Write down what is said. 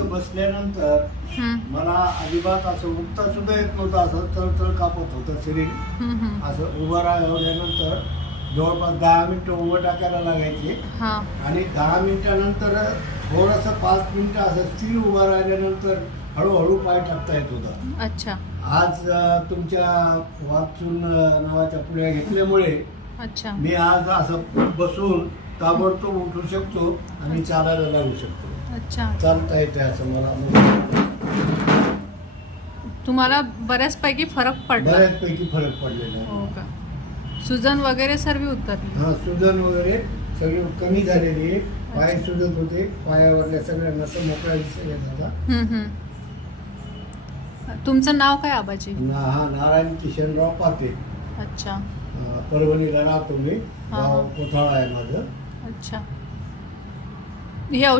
असं बसल्यानंतर मला अजिबात असं उठता सुद्धा येत नव्हतं. असं तळतळ कापत होतं शरीर. असं उभं राहिल्यानंतर जवळपास 10 मिनिटं उभं टाकायला लागायचे. आणि 10 मिनिटानंतर थोडंसं 5 मिनिटं असं स्थिर उभं राहिल्यानंतर हळूहळू पाय टाकता येत होता. अच्छा. आज तुमच्या वाचून नावाच्या पुढे घेतल्यामुळे अच्छा, मी आज असं बसून ताबडतोब उठू शकतो आणि चालायला लागू शकतो. अच्छा. चालता येते असं मला. तुम्हाला बऱ्याचपैकी फरक पडला? बऱ्याचपैकी फरक पडलेला हो आहे. का? सुजन वगैरे सर्व उतरली? हा, सुजन वगैरे सगळी कमी झालेली आहे. पाय सुजत होते, पायावरल्या सगळ्या नसा मोकळ्या दिसायला आता. तुमचं नाव काय आबाजी? हा, नारायण किशनराव पाते. अच्छा. परभणीला राहतो मी. गाव कोथाळा आहे माझं. अच्छा. हे